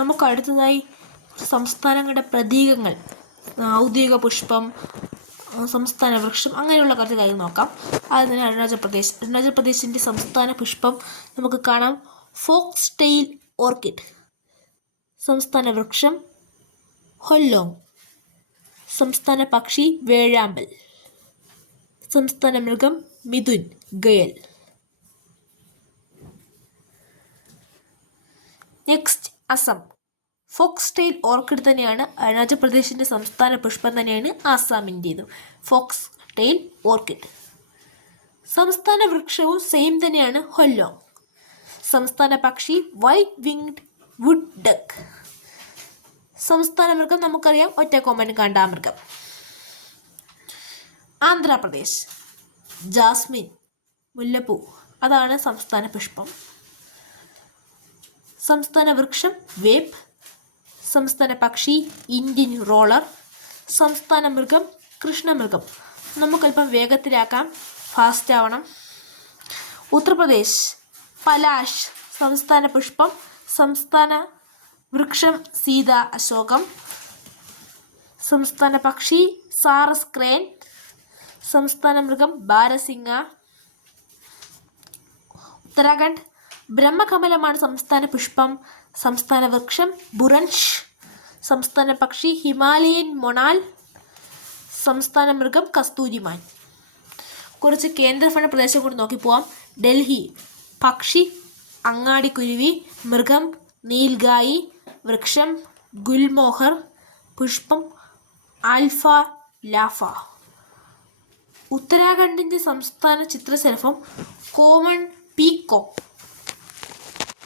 നമുക്ക് അടുത്തതായി സംസ്ഥാനങ്ങളുടെ പ്രതീകങ്ങൾ, ഔദ്യോഗിക പുഷ്പം, സംസ്ഥാന വൃക്ഷം, അങ്ങനെയുള്ള കുറച്ച് കാര്യം നോക്കാം. ആദ്യം തന്നെ അരുണാചൽ പ്രദേശിൻ്റെ സംസ്ഥാന പുഷ്പം നമുക്ക് കാണാം, ഫോക്സ് ടെയിൽ ഓർക്കിഡ്. സംസ്ഥാന വൃക്ഷം ഹൊല്ലോങ്. സംസ്ഥാന പക്ഷി വേഴാമ്പൽ. സംസ്ഥാന മൃഗം mithun, gayal. Next Assam. Fox tail orchid തന്നെയാണ് അരുണാചൽ പ്രദേശിൻ്റെ സംസ്ഥാന പുഷ്പം തന്നെയാണ് ആസാമിൻ്റേതും, ഫോക്സ് ടെയിൽ ഓർക്കിഡ്. സംസ്ഥാന വൃക്ഷവും സെയിം തന്നെയാണ്, ഹൊല്ലോങ്. സംസ്ഥാന പക്ഷി വൈറ്റ് വിങ്ഡ് വുഡ് ഡക്ക്. സംസ്ഥാന മൃഗം നമുക്കറിയാം, ഒറ്റക്കൊമ്പൻ കാണ്ടാമൃഗം. ആന്ധ്രാപ്രദേശ് ജാസ്മിൻ, മുല്ലപ്പൂ, അതാണ് സംസ്ഥാന പുഷ്പം. സംസ്ഥാന വൃക്ഷം വേപ്പ്. സംസ്ഥാന പക്ഷി ഇന്ത്യൻ റോളർ. സംസ്ഥാന മൃഗം കൃഷ്ണമൃഗം. നമുക്കല്പം വേഗത്തിലാക്കാം, ഫാസ്റ്റ് ആവണം. ഉത്തർപ്രദേശ് പലാഷ്. സംസ്ഥാന പുഷ്പം. സംസ്ഥാന വൃക്ഷം സീത അശോകം. സംസ്ഥാന പക്ഷി സാറസ് ക്രേൻ. സംസ്ഥാന മൃഗം ബാരസിംഗ. ഉത്തരാഖണ്ഡ് ബ്രഹ്മകമലമാണ് സംസ്ഥാന പുഷ്പം. സംസ്ഥാന വൃക്ഷം ബുറൻഷ്. സംസ്ഥാന പക്ഷി ഹിമാലയൻ മൊണാൽ. സംസ്ഥാന മൃഗം കസ്തൂരിമാൻ. കുറച്ച് കേന്ദ്രഭരണ പ്രദേശം കൂടി നോക്കി പോവാം. ഡൽഹി പക്ഷി അങ്ങാടിക്കുരുവി. മൃഗം നീൽഗായി. വൃക്ഷം ഗുൽമോഹർ. പുഷ്പം ആൽഫ ലാഫ. ഉത്തരാഖണ്ഡിൻ്റെ സംസ്ഥാന ചിത്രശലഭം കോമൺ പീക്കോക്ക്.